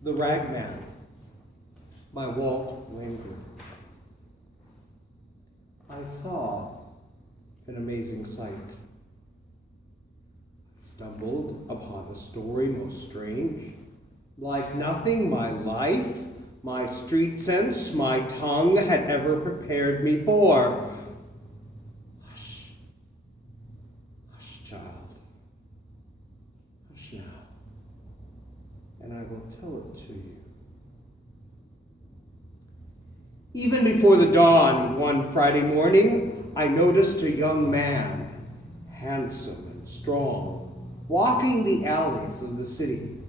The Ragman by Wangerin. I saw an amazing sight. I stumbled upon a story most strange, like nothing my life, my street sense, my tongue had ever prepared me for. Hush, hush, child, hush now, and I will tell it to you. Even before the dawn one Friday morning, I noticed a young man, handsome and strong, walking the alleys of the city.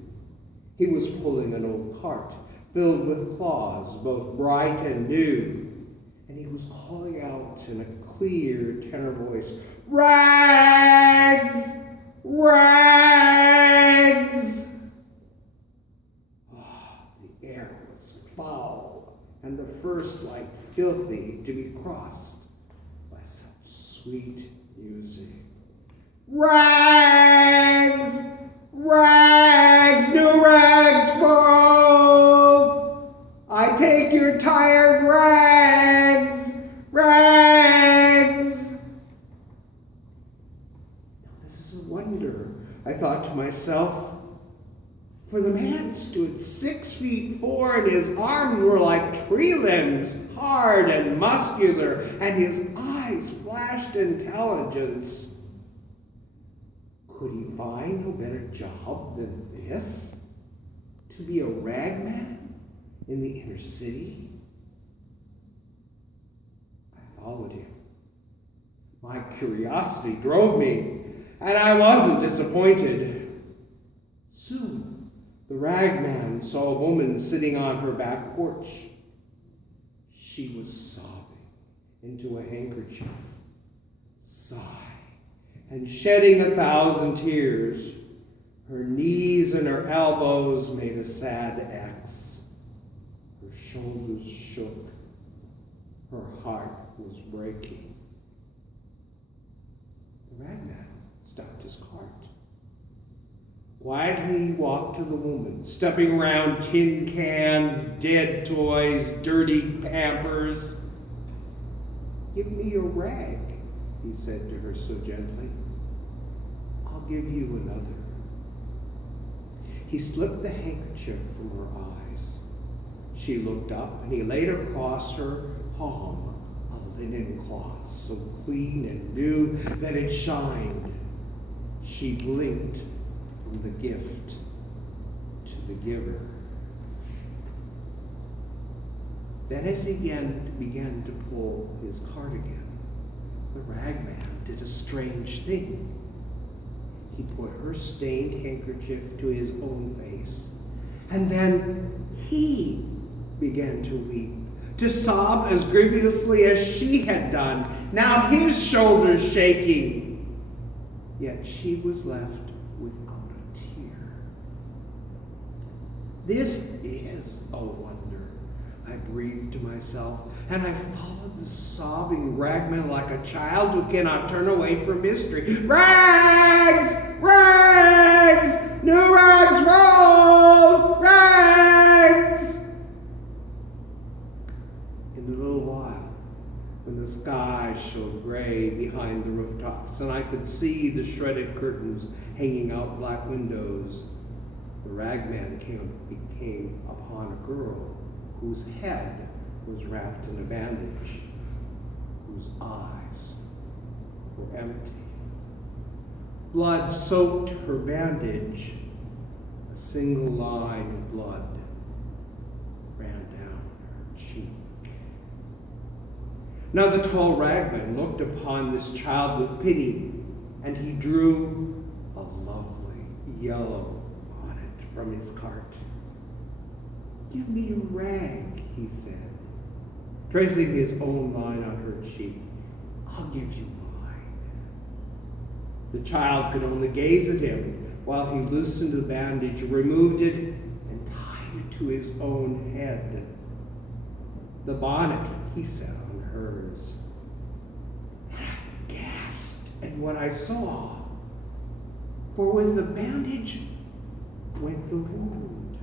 He was pulling an old cart filled with cloths, both bright and new, and he was calling out in a clear tenor voice, "Rags! Rags!" The air was foul, and the first light filthy to be crossed by such sweet music. Rags! Rags! New rags for old! I take your tired rags! Rags! Now this is a wonder, I thought to myself, for the man stood 6 feet 4, and his arms were like tree limbs, hard and muscular, and his eyes flashed intelligence. Could he find no better job than this? To be a ragman in the inner city? I followed him. My curiosity drove me, and I wasn't disappointed. Soon, the ragman saw a woman sitting on her back porch. She was sobbing into a handkerchief, sighing and shedding 1,000 tears. Her knees and her elbows made a sad X. Her shoulders shook. Her heart was breaking. The ragman stopped his cart. Quietly he walked to the woman, stepping around tin cans, dead toys, dirty Pampers. "Give me your rag," he said to her so gently. "I'll give you another." He slipped the handkerchief from her eyes. She looked up, and he laid across her palm a linen cloth so clean and new that it shined. She blinked from the gift to the giver. Then as he began to pull his cart again, the ragman did a strange thing. He put her stained handkerchief to his own face, and then he began to weep, to sob as grievously as she had done, now his shoulders shaking. Yet she was left without a tear. "This is a wonder," I breathed to myself, and I followed the sobbing ragman like a child who cannot turn away from mystery. "Rags! Rags! New rags for old! Rags!" In a little while, when the sky showed gray behind the rooftops, and I could see the shredded curtains hanging out black windows, the ragman came upon a girl whose head was wrapped in a bandage, whose eyes were empty. Blood soaked her bandage. A single line of blood ran down her cheek. Now the tall ragman looked upon this child with pity, and he drew a lovely yellow bonnet from his cart. "Give me a rag," he said, tracing his own line on her cheek. "I'll give you mine." The child could only gaze at him while he loosened the bandage, removed it, and tied it to his own head. "The bonnet," he said, on hers. And I gasped at what I saw, for with the bandage went the wound.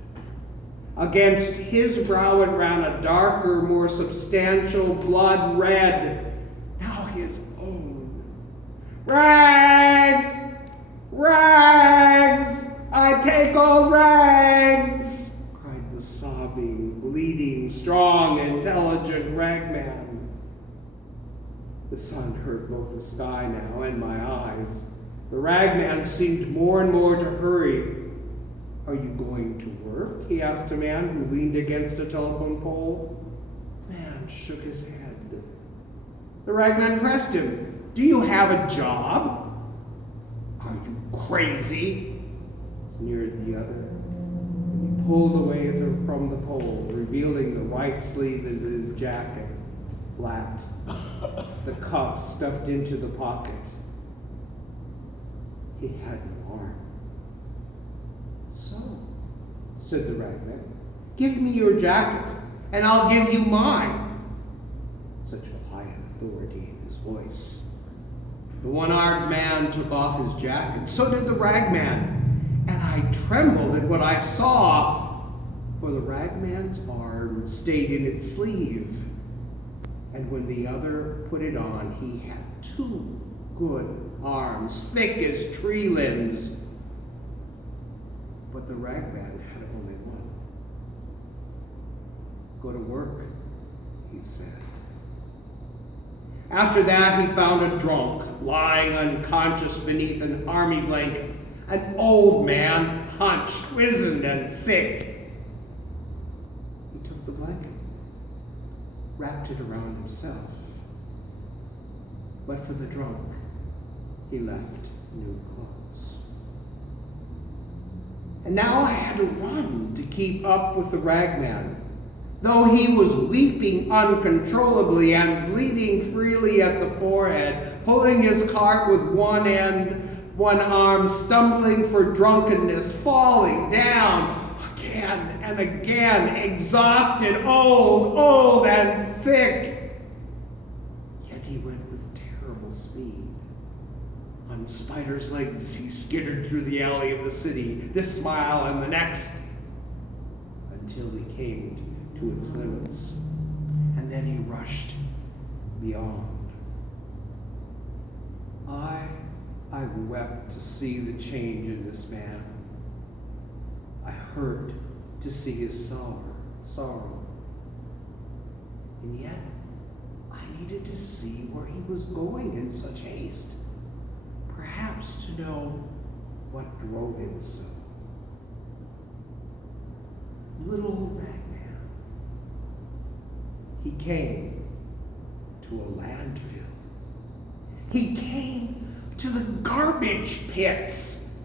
Against his brow it ran a darker, more substantial blood red. Now his own. Rags! Rags! I take old Rags! Cried the sobbing, bleeding, strong, intelligent Ragman. The sun hurt both the sky now and my eyes. The Ragman seemed more and more to hurry. Are you going to work? He asked a man who leaned against a telephone pole. The man shook his head. The Ragman pressed him. Do you have a job? Are you crazy? Sneered the other. He pulled away from the pole, revealing the white sleeve of his jacket, flat, the cuffs stuffed into the pocket. He had no arm. So, said the Ragman, give me your jacket, and I'll give you mine. Such quiet authority in his voice. The one-armed man took off his jacket. So did the Ragman, and I trembled at what I saw, for the Ragman's arm stayed in its sleeve, and when the other put it on, he had two good arms, thick as tree limbs. But the Ragman had only one. Go to work, he said. After that, he found a drunk lying unconscious beneath an army blanket, an old man, hunched, wizened, and sick. He took the blanket, wrapped it around himself. But for the drunk, he left new clothes. And now I had to run to keep up with the Ragman. Though he was weeping uncontrollably and bleeding freely at the forehead, pulling his cart with one arm, stumbling for drunkenness, falling down again and again, exhausted, old and sick. Yet he went with terrible speed. On spider's legs, he skittered through the alley of the city, this mile and the next, until he came to its limits. And then he rushed beyond. I wept to see the change in this man. I hurt to see his sorrow. And yet, I needed to see where he was going in such haste. Perhaps to know what drove him so. Little Ragman. He came to a landfill. He came to the garbage pits.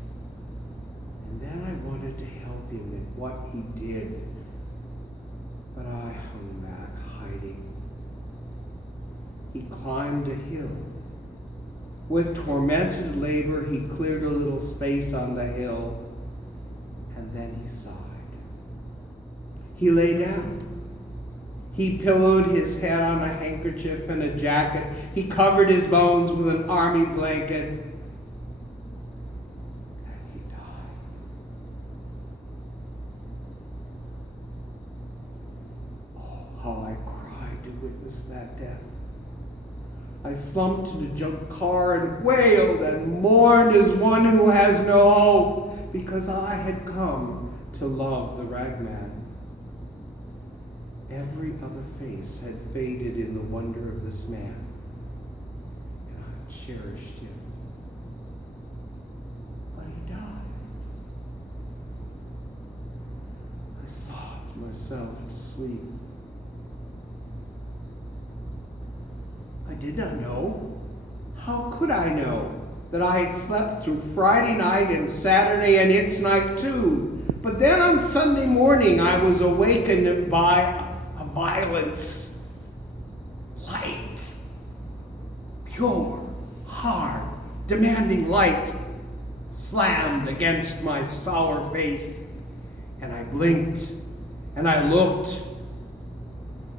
And then I wanted to help him in what he did, but I hung back, hiding. He climbed a hill. With tormented labor, he cleared a little space on the hill, and then he sighed. He lay down. He pillowed his head on a handkerchief and a jacket. He covered his bones with an army blanket, and he died. Oh, how I cried to witness that death. I slumped in a junk car and wailed and mourned as one who has no hope, because I had come to love the Ragman. Every other face had faded in the wonder of this man, and I cherished him. But he died. I sobbed myself to sleep. I did not know. How could I know that I had slept through Friday night and Saturday and its night too? But then on Sunday morning I was awakened by a violence. Light. Pure, hard, demanding light slammed against my sour face, and I blinked, and I looked,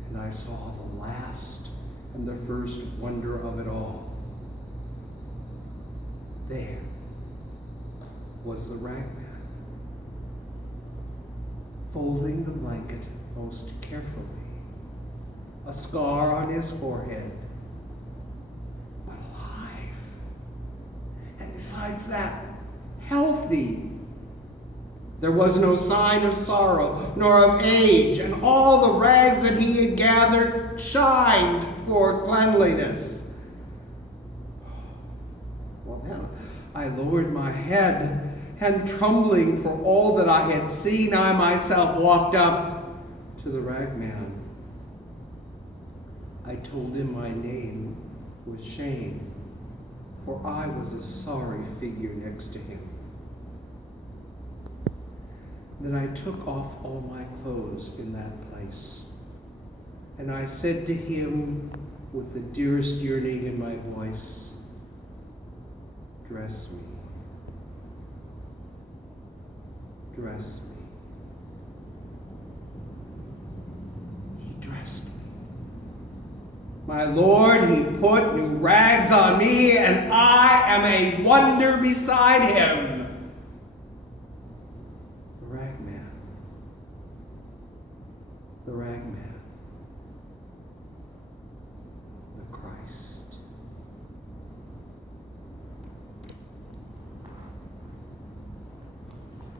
and I saw the last and the first wonder of it all. There was the Ragman, folding the blanket most carefully. A scar on his forehead, but alive. And besides that, healthy. There was no sign of sorrow, nor of age, and all the rags that he had gathered shined for cleanliness. Well, then I lowered my head, and trembling for all that I had seen, I myself walked up to the ragman. I told him my name with shame, for I was a sorry figure next to him. Then I took off all my clothes in that place, and I said to him with the dearest yearning in my voice, "Dress me. Dress me." He dressed me. My Lord, he put new rags on me, and I am a wonder beside him. The ragman.